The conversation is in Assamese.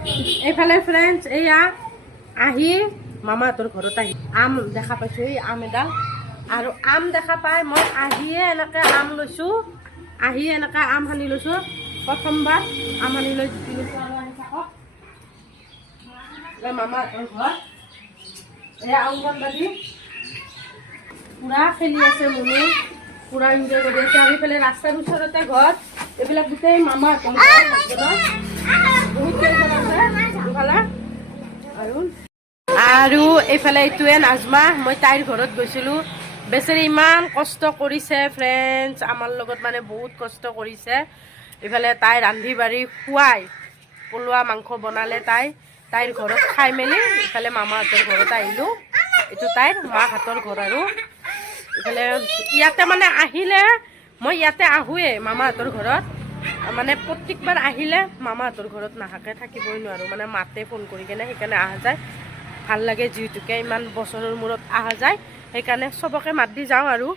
এইফালে ফ্ৰেণ্ডছ এয়া আহি মামাহঁতৰ ঘৰত আহি আম দেখা পাইছোঁ, এই আম এডাল আৰু আম দেখা পাই মই আহিয়ে এনেকৈ আম লৈছোঁ, আহিয়ে এনেকৈ আম সানি লৈছোঁ। প্ৰথমবাৰ আম আনি লৈ জুতি লৈছোঁ আৰু আনি থাকক মামাহঁতৰ ঘৰ। এয়া অংগনবাদী পুৰা খেলি আছে, মুনু পুৰা এনজয় কৰি আছে। আৰু এইফালে ৰাস্তাৰ ওচৰতে ঘৰ, এইবিলাক গোটেই মামাহঁতৰ ঘৰ, বহুত কেইজন আছে এইফালে। আৰু এইফালে এইটোৱে নাজমা, মই তাইৰ ঘৰত গৈছিলোঁ। বেচেৰি ইমান কষ্ট কৰিছে ফ্ৰেণ্ডছ, আমাৰ লগত মানে বহুত কষ্ট কৰিছে। এইফালে তাই ৰান্ধি বাঢ়ি খুৱাই পলোৱা মাংস বনালে তাইৰ ঘৰত খাই মেলি ইফালে মামাহঁতৰ ঘৰত আহিলোঁ। এইটো তাইৰ মাকহঁতৰ ঘৰ। আৰু ইফালে ইয়াতে মানে আহিলে মই ইয়াতে আহোঁৱেই মামাহঁতৰ ঘৰত, মানে প্ৰত্যেকবাৰ আহিলে মামাহঁতৰ ঘৰত নাহাকে থাকিবই নোৱাৰোঁ, মানে মাতে ফোন কৰি কেনে, সেইকাৰণে অহা যায়। ভাল লাগে যিহেতুকে ইমান বছৰৰ মূৰত অহা যায়, সেইকাৰণে চবকে মাত দি যাওঁ আৰু।